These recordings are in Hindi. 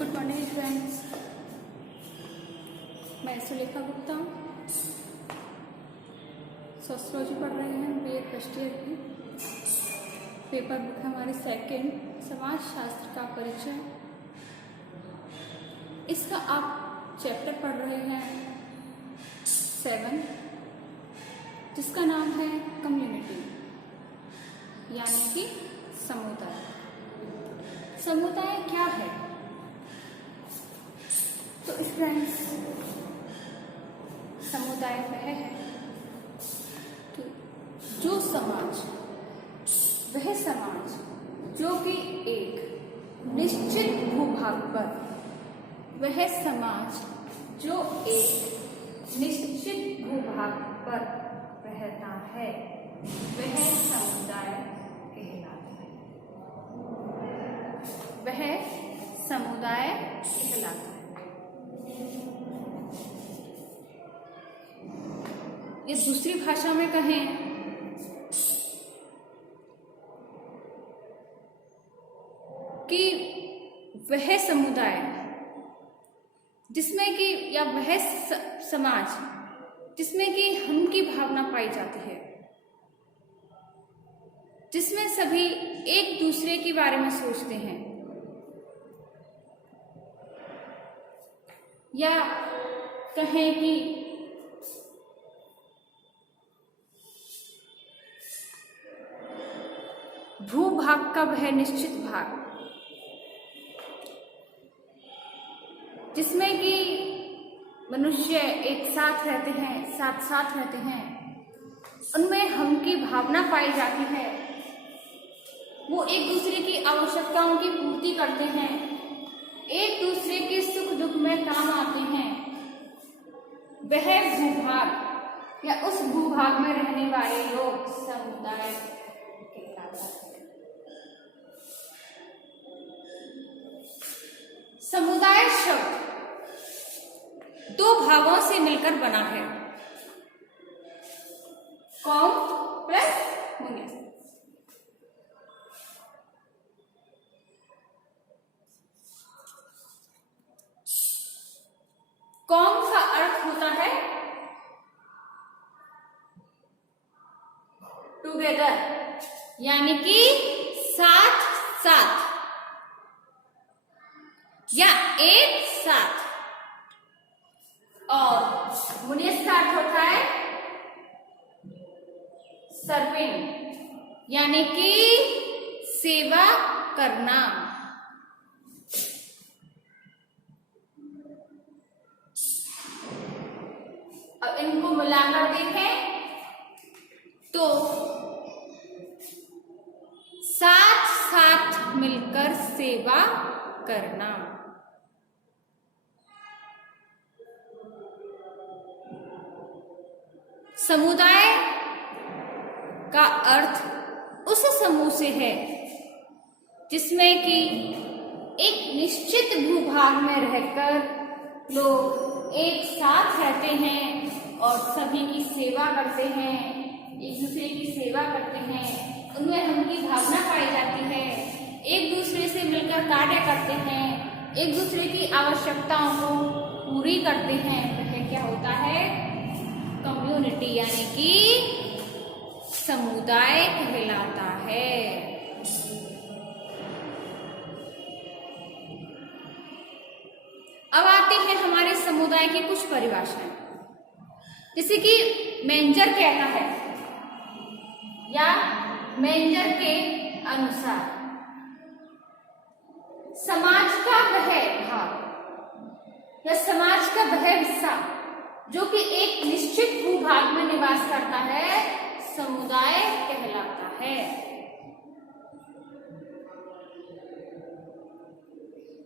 गुड मॉर्निंग फ्रेंड्स, मैं सुलेखा गुप्ता सोशियोलॉजी पढ़ रहे हैं बीए फर्स्ट ईयर की। पेपर बुक है हमारी सेकंड, समाज शास्त्र का परिचय। इसका आप चैप्टर पढ़ रहे हैं 7, जिसका नाम है कम्युनिटी, यानी कि समुदाय। समुदाय क्या है? तो फ्रेंड्स, समुदाय वह है कि जो समाज जो कि एक निश्चित भूभाग पर, वह समाज जो एक निश्चित भूभाग पर रहता है, वह समुदाय कहलाता है। वह समुदाय कहलाता है। ये दूसरी भाषा में कहें कि वह समुदाय जिसमें कि या वह समाज जिसमें कि हम की भावना पाई जाती है, जिसमें सभी एक दूसरे के बारे में सोचते हैं, या कहें कि भूभाग का वह निश्चित भाग जिसमें कि मनुष्य एक साथ रहते हैं, साथ रहते हैं, उनमें हम की भावना पाई जाती है। वो एक दूसरे की आवश्यकताओं की पूर्ति करते हैं, एक दूसरे के सुख दुख में काम आते हैं। वह भूभाग या उस भूभाग में रहने वाले लोग समुदाय कहलाते हैं। समुदाय शब्द दो भावों से मिलकर बना है, कौम प्लस मुनिया। कौम का अर्थ होता है टुगेदर, यानी कि साथ साथ या एक साथ, और मुनियस का अर्थ होता है सर्विंग, यानी कि सेवा करना। अब इनको मिलाकर देखें तो साथ साथ मिलकर सेवा करना। समुदाय का अर्थ उस समूह से है जिसमें कि एक निश्चित भूभाग में रहकर लोग एक साथ रहते हैं और सभी की सेवा करते हैं, एक दूसरे की सेवा करते हैं, उनमें हम की भावना पाई जाती है, एक दूसरे से मिलकर कार्य करते हैं, एक दूसरे की आवश्यकताओं को पूरी करते हैं। वह क्या होता है? कम्युनिटी, यानी कि समुदाय कहलाता है। अब आते हैं हमारे समुदाय की कुछ परिभाषाएं, जैसे कि मेंजर कहता है या मेंजर के अनुसार समाज का वह भाग या समाज का वह हिस्सा जो कि एक निश्चित भूभाग में निवास करता है, समुदाय कहलाता है।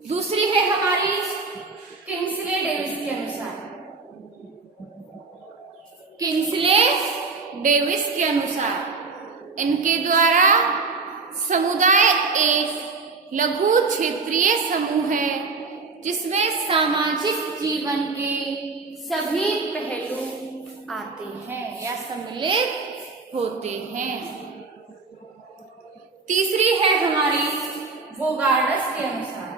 दूसरी है हमारी किंग्सले डेविस के अनुसार। किंग्सले डेविस के अनुसार इनके द्वारा समुदाय एक लघु क्षेत्रीय समूह है जिसमें सामाजिक जीवन के सभी पहलू आते हैं या सम्मिलित होते हैं। तीसरी है हमारी वोगार्डस के अनुसार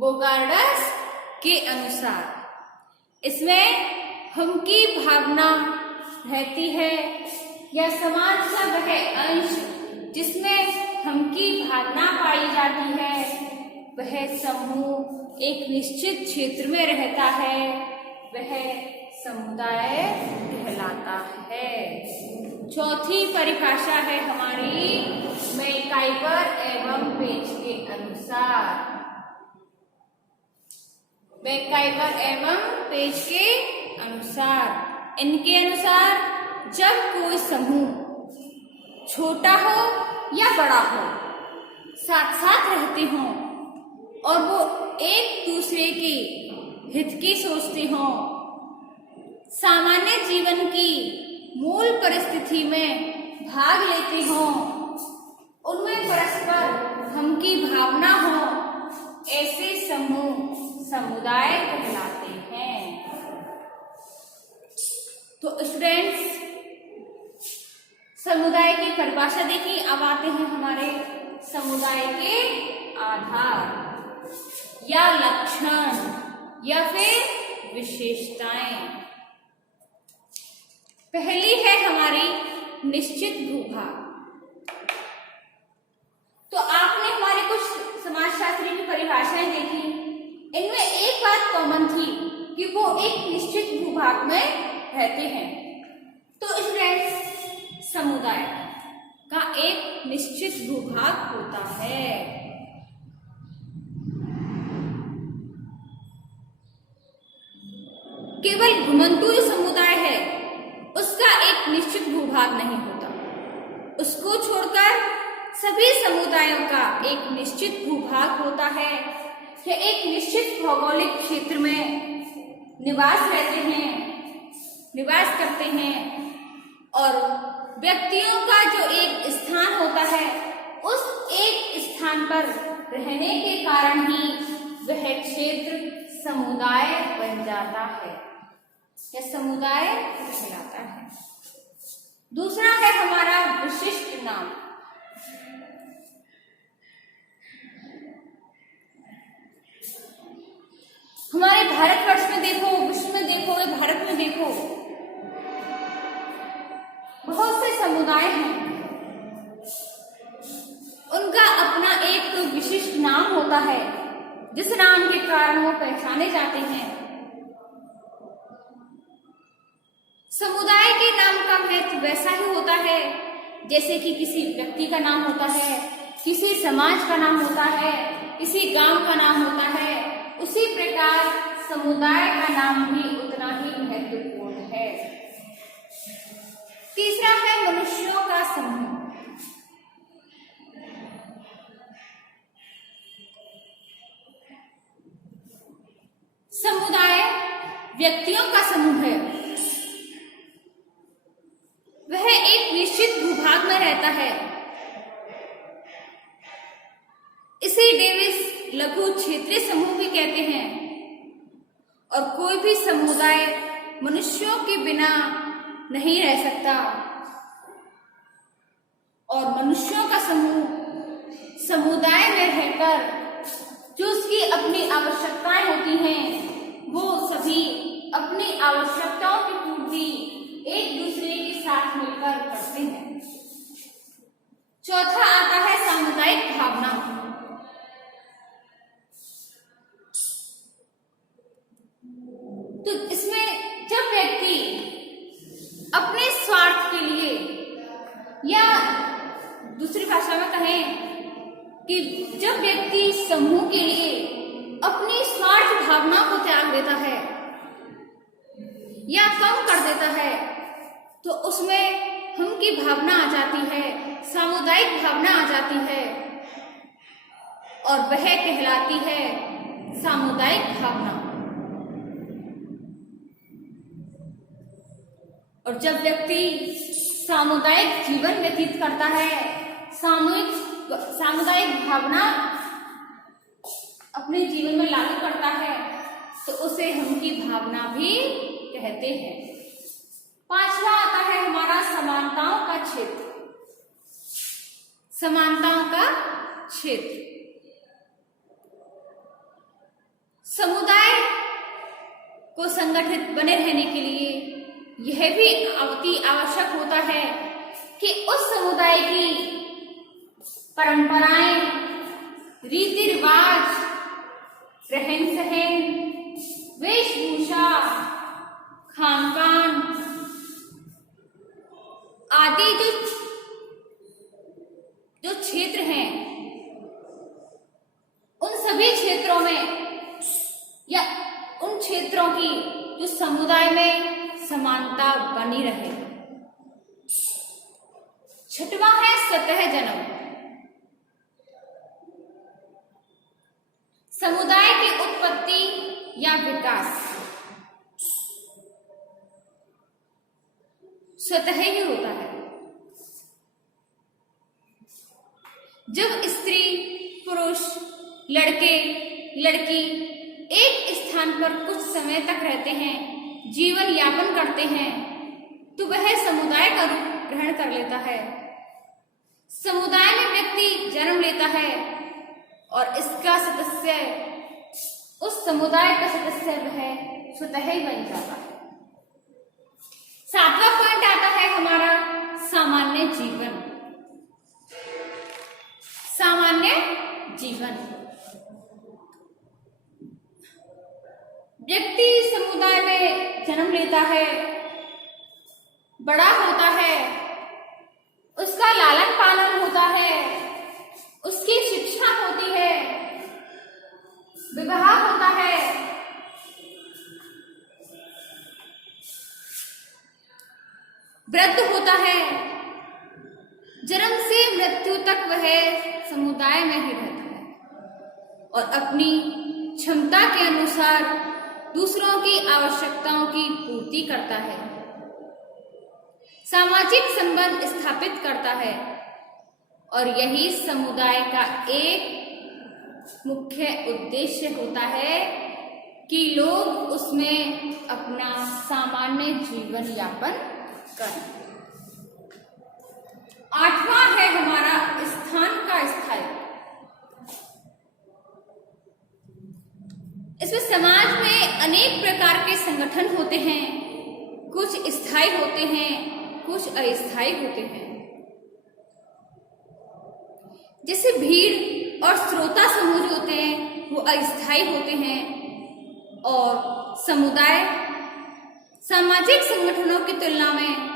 बोगार्डस के अनुसार इसमें हम की भावना रहती है या समाज का वह अंश जिसमें हम की भावना पाई जाती है, वह समूह एक निश्चित क्षेत्र में रहता है, वह समुदाय कहलाता है। चौथी परिभाषा है हमारी मैकाइवर एवं पेज के अनुसार। मैकाइवर एवं पेज के अनुसार, इनके अनुसार जब कोई समूह छोटा हो या बड़ा हो, साथ साथ रहते हों और वो एक दूसरे के हित की सोचते हों, सामान्य जीवन की मूल परिस्थिति में भाग लेते हों, उनमें परस्पर हम की भावना हो, ऐसे समूह समुदाय कहलाते हैं। तो स्टूडेंट्स, समुदाय की परिभाषा देखिए। अब आते हैं हमारे समुदाय के आधार या लक्षण या फिर विशेषताएं। पहली है हमारी निश्चित भूभाग। तो आपने हमारे कुछ समाजशास्त्री की परिभाषाएं देखी, इनमें एक बात कॉमन थी कि वो एक निश्चित भूभाग में रहते हैं। तो स्टूडेंट्स, समुदाय का एक निश्चित भूभाग होता है। केवल घुमंतू जो समुदाय है उसका एक निश्चित भूभाग नहीं होता, उसको छोड़कर सभी समुदायों का एक निश्चित भूभाग होता है। यह एक निश्चित भौगोलिक क्षेत्र में निवास करते हैं और व्यक्तियों का जो एक स्थान होता है, उस एक स्थान पर रहने के कारण ही वह क्षेत्र समुदाय बन जाता है या समुदाय कहलाता है। दूसरा है हमारा विशिष्ट नाम। हमारे भारतवर्ष में देखो, विश्व में देखो, भारत में देखो, बहुत से समुदाय हैं, उनका अपना एक तो विशिष्ट नाम होता है जिस नाम के कारण वो पहचाने जाते हैं। समुदाय के नाम का महत्व वैसा ही होता है जैसे कि किसी व्यक्ति का नाम होता है, किसी समाज का नाम होता है, किसी गांव का नाम होता है, उसी प्रकार समुदाय का नाम भी उतना ही महत्वपूर्ण है। तीसरा है मनुष्यों का समूह। समुदाय व्यक्तियों का समूह है, वह एक निश्चित भूभाग में रहता है। इसे डेविस लघु क्षेत्रीय समूह भी कहते हैं और कोई भी समुदाय मनुष्यों के बिना नहीं रह सकता और मनुष्यों का समूह समुदाय में रहकर जो उसकी अपनी आवश्यकताएं होती हैं, वो सभी अपनी आवश्यकताओं की पूर्ति एक दूसरे के साथ मिलकर करते हैं। चौथा आता है सामुदायिक भावना। तो इसमें जब व्यक्ति अपने स्वार्थ के लिए या दूसरी भाषा में कहें कि जब व्यक्ति समूह के लिए अपनी स्वार्थ भावना को त्याग देता है या कम कर देता है, तो उसमें हम की भावना आ जाती है, सामुदायिक भावना आ जाती है और वह कहलाती है सामुदायिक भावना। और जब व्यक्ति सामुदायिक जीवन व्यतीत करता है, सामुदायिक भावना अपने जीवन में लागू करता है, तो उसे हम की भावना भी कहते हैं। पांचवा आता है हमारा समानताओं का क्षेत्र। समानताओं का क्षेत्र को संगठित बने रहने के लिए यह भी अति आवश्यक होता है कि उस समुदाय की परंपराएं, रीति रिवाज, रहन सहन, वेशभूषा, खान पान आदि जो क्षेत्र हैं, उन सभी क्षेत्रों में या उन क्षेत्रों की जो समुदाय में समानता बनी रहे। छठवां है स्वतः जन्म। समुदाय की उत्पत्ति या विकास स्वतः ही होता है। जब स्त्री, पुरुष, लड़के, लड़की एक स्थान पर कुछ समय तक रहते हैं, जीवन यापन करते हैं, तो वह समुदाय का रूप ग्रहण कर लेता है। समुदाय में व्यक्ति जन्म लेता है और इसका सदस्य, उस समुदाय का सदस्य वह स्वतः ही बन जाता है। सातवां पॉइंट आता है हमारा सामान्य जीवन। सामान्य जीवन, व्यक्ति समुदाय में जन्म लेता है, बड़ा होता है, उसका लालन पालन होता है, उसकी शिक्षा होती है, विवाह होता है, वृद्ध होता है, जन्म से मृत्यु तक वह समुदाय में ही रहता है और अपनी क्षमता के अनुसार दूसरों की आवश्यकताओं की पूर्ति करता है, सामाजिक संबंध स्थापित करता है और यही समुदाय का एक मुख्य उद्देश्य होता है कि लोग उसमें अपना सामान्य जीवन यापन करें। आठवां है हमारा स्थान का स्थायित्व। इसमें समाज में अनेक प्रकार के संगठन होते हैं, कुछ स्थायी होते हैं, कुछ अस्थायी होते हैं। जैसे भीड़ और श्रोता समूह जो होते हैं वो अस्थायी होते हैं और समुदाय सामाजिक संगठनों की तुलना में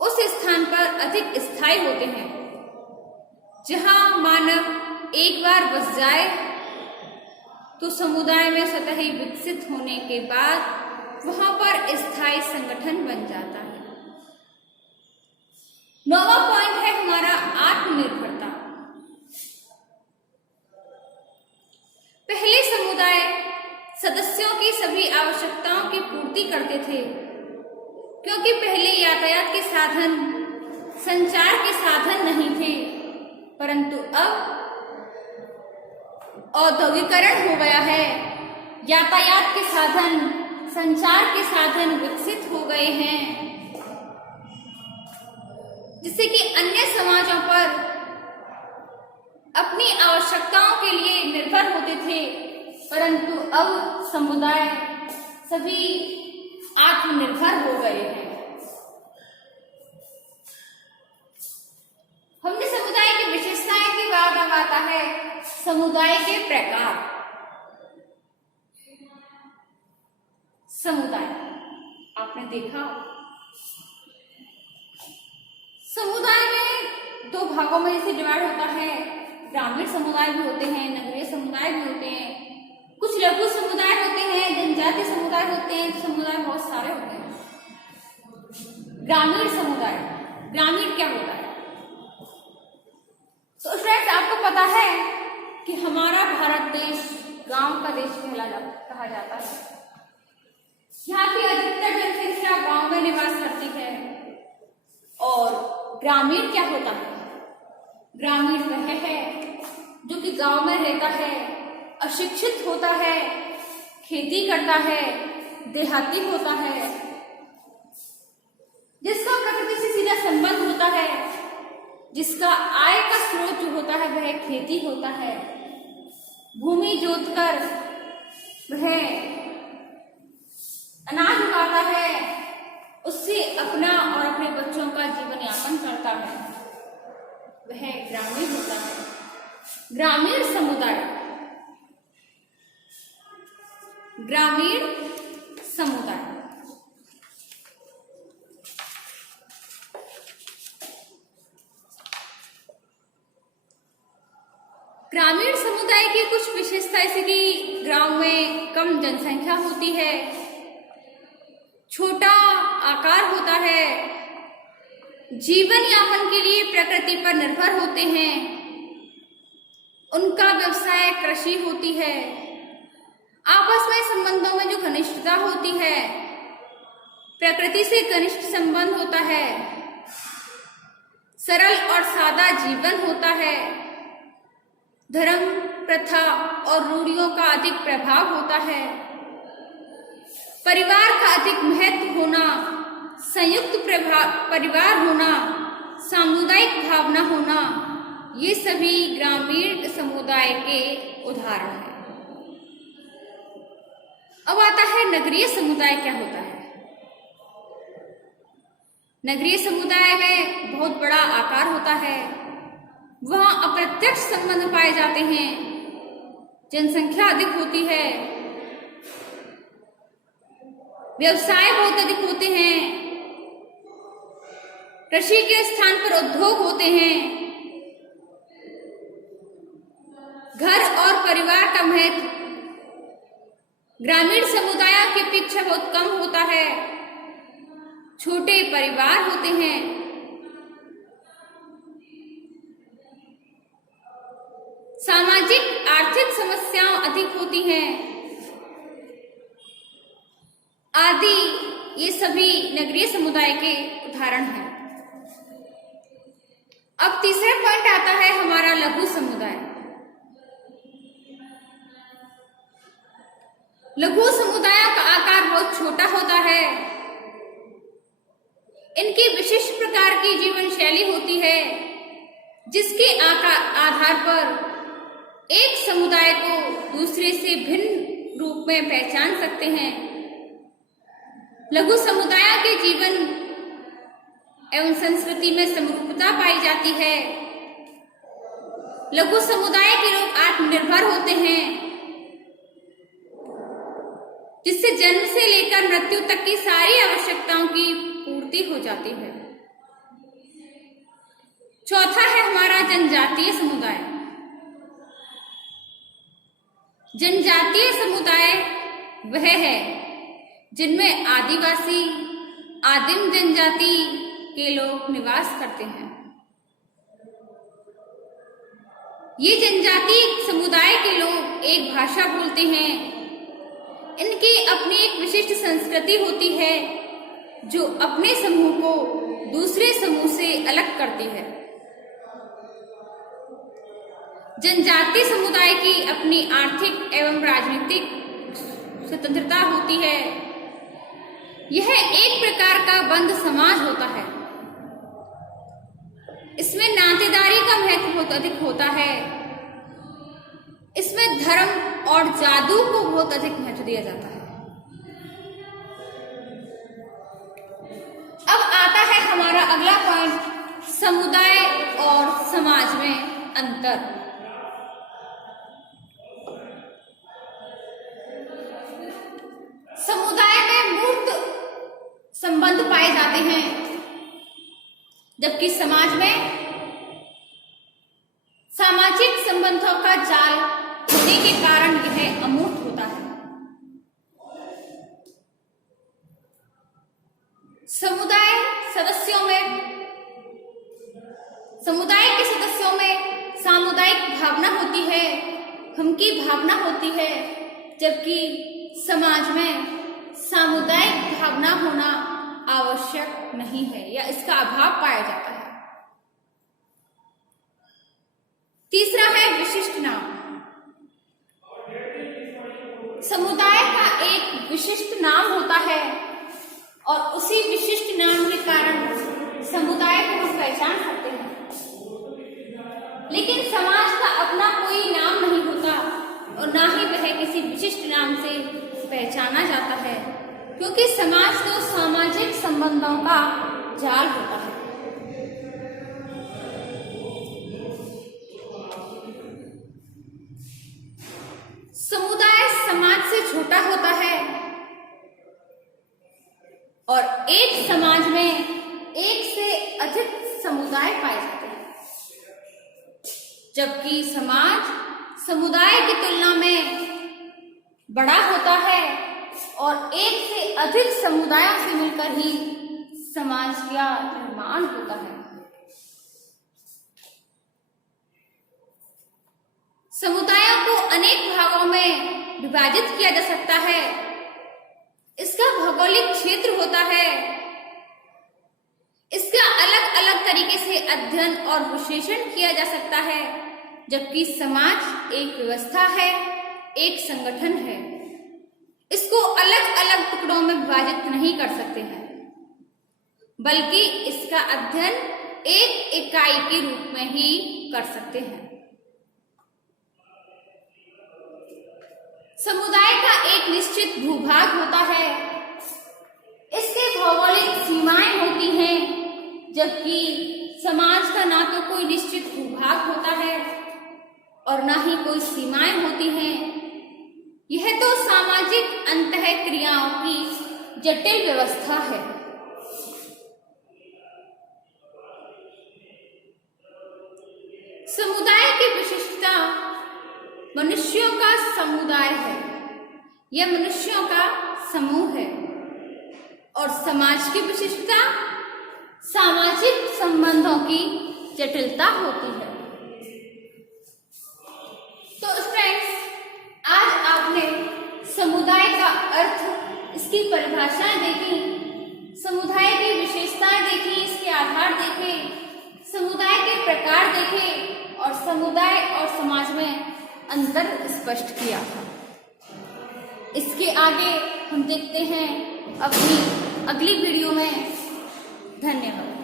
उस स्थान पर अधिक स्थायी होते हैं। जहां मानव एक बार बस जाए तो समुदाय में स्वतः ही विकसित होने के बाद वहां पर स्थायी संगठन बन जाता है। नौवां पॉइंट है हमारा आत्मनिर्भरता। पहले समुदाय सदस्यों की सभी आवश्यकताओं की पूर्ति करते थे, क्योंकि पहले यातायात के साधन, संचार के साधन नहीं थे, परंतु अब औद्योगिकरण हो गया है, यातायात के साधन, संचार के साधन विकसित हो गए हैं, जिससे कि अन्य समाजों पर अपनी आवश्यकताओं के लिए निर्भर होते थे, परंतु अब समुदाय सभी आत्मनिर्भर हो गए हैं। हमने समुदाय की विशेषताएं की बात अब आता है समुदाय के प्रकार। समुदाय आपने देखा, समुदाय में दो भागों में जैसे डिवाइड होता है, ग्रामीण समुदाय भी होते हैं, नगरीय समुदाय भी होते हैं, कुछ लघु समुदाय होते हैं, जनजातीय समुदाय होते हैं, समुदाय बहुत सारे होते हैं। ग्रामीण समुदाय, ग्रामीण क्या होता है? तो फ्रेंड्स आपको पता है कि हमारा भारत देश गांव का देश कहा जाता है। यहाँ की अधिकतर जनसंख्या गांव में निवास करती है। और ग्रामीण क्या होता है? ग्रामीण वह है जो कि गांव में रहता है, अशिक्षित होता है, खेती करता है, देहाती होता है, जिसका प्रकृति से सीधा संबंध होता है, जिसका आय का स्रोत जो होता है वह खेती होता है। भूमि जोतकर वह अनाज उगाता है, उससे अपना और अपने बच्चों का जीवन यापन करता है, वह ग्रामीण होता है। ग्रामीण समुदाय, ग्रामीण समुदाय। ग्रामीण समुदाय की कुछ विशेषता ऐसी कि गांव में कम जनसंख्या होती है, छोटा आकार होता है, जीवन यापन के लिए प्रकृति पर निर्भर होते हैं, उनका व्यवसाय कृषि होती है, आपस में संबंधों में जो घनिष्ठता होती है, प्रकृति से घनिष्ठ संबंध होता है, सरल और सादा जीवन होता है, धर्म प्रथा और रूढ़ियों का अधिक प्रभाव होता है, परिवार का अधिक महत्व होना, संयुक्त परिवार होना, सामुदायिक भावना होना, ये सभी ग्रामीण समुदाय के उदाहरण हैं। अब आता है नगरीय समुदाय क्या होता है। नगरीय समुदाय में बहुत बड़ा आकार होता है, वहां अप्रत्यक्ष संबंध पाए जाते हैं, जनसंख्या अधिक होती है, व्यवसाय बहुत अधिक होते हैं, कृषि के स्थान पर उद्योग होते हैं, घर और परिवार का महत्व ग्रामीण समुदायों की अपेक्षा बहुत कम होता है, छोटे परिवार होते हैं, सामाजिक आर्थिक समस्याएं अधिक होती हैं आदि, ये सभी नगरीय समुदाय के उदाहरण हैं। अब तीसरा पॉइंट आता है हमारा लघु समुदाय। लघु समुदायों का आकार बहुत छोटा होता है, इनकी विशिष्ट प्रकार की जीवन शैली होती है, जिसके आधार पर एक समुदाय को दूसरे से भिन्न रूप में पहचान सकते हैं। लघु समुदायों के जीवन एवं संस्कृति में समरूपता पाई जाती है। लघु समुदाय के लोग आत्मनिर्भर होते हैं, जिससे जन्म से लेकर मृत्यु तक की सारी आवश्यकताओं की पूर्ति हो जाती है। चौथा है हमारा जनजातीय समुदाय। जनजातीय समुदाय वह है जिनमें आदिवासी, आदिम जनजाति के लोग निवास करते हैं। ये जनजातीय समुदाय के लोग एक भाषा बोलते हैं, इनकी अपनी एक विशिष्ट संस्कृति होती है जो अपने समूह को दूसरे समूह से अलग करती है। जनजातीय समुदाय की अपनी आर्थिक एवं राजनीतिक स्वतंत्रता होती है। यह एक प्रकार का बंद समाज होता है। इसमें नातेदारी का महत्व बहुत अधिक होता है। इसमें धर्म और जादू को बहुत अधिक महत्व दिया जाता है। अब आता है हमारा अगला पॉइंट, समुदाय और समाज में अंतर। समुदाय में मूर्त संबंध पाए जाते हैं, जबकि समाज में सामाजिक संबंधों का जाल होने के कारण यह अमूर्त होता है। समुदाय के सदस्यों में सामुदायिक भावना होती है, हम की भावना होती है, जबकि समाज में सामुदायिक भावना होना आवश्यक नहीं है या इसका अभाव पाया जाता है। तीसरा है विशिष्ट नाम। समुदाय का एक विशिष्ट नाम होता है और उसी विशिष्ट नाम के कारण समुदाय को हम पहचान सकते हैं। लेकिन समाज का अपना कोई नाम नहीं होता और ना ही वह किसी विशिष्ट नाम से पहचाना जाता है। क्योंकि समाज तो सामाजिक संबंधों का जाल होता है। समुदाय समाज से छोटा होता है और एक समाज में एक से अधिक समुदाय पाए जाते हैं, जबकि समाज समुदाय की तुलना में बड़ा होता है और एक से अधिक समुदायों से मिलकर ही समाज का निर्माण होता है। समुदायों को अनेक भागों में विभाजित किया जा सकता है। इसका भौगोलिक क्षेत्र होता है। इसका अलग अलग तरीके से अध्ययन और विश्लेषण किया जा सकता है, जबकि समाज एक व्यवस्था है, एक संगठन है। इसको अलग अलग टुकड़ों में विभाजित नहीं कर सकते हैं, बल्कि इसका अध्ययन एक इकाई के रूप में ही कर सकते हैं। समुदाय का एक निश्चित भूभाग होता है। इसके भौगोलिक सीमाएं होती हैं, जबकि समाज का ना तो कोई निश्चित भूभाग होता है और ना ही कोई सीमाएं होती हैं। यह तो सामाजिक अंतःक्रियाओं की जटिल व्यवस्था है। समुदाय की विशिष्टता मनुष्यों का समुदाय है। यह मनुष्यों का समूह है और समाज की विशिष्टता सामाजिक संबंधों की जटिलता होती है। तो फ्रेंड्स, आज आपने समुदाय का अर्थ, इसकी परिभाषाएं देखी, समुदाय की विशेषताएं देखी, इसके आधार देखे, समुदाय के प्रकार देखे और समुदाय और समाज में अंतर स्पष्ट किया था। इसके आगे हम देखते हैं अपनी अगली वीडियो में। धन्यवाद।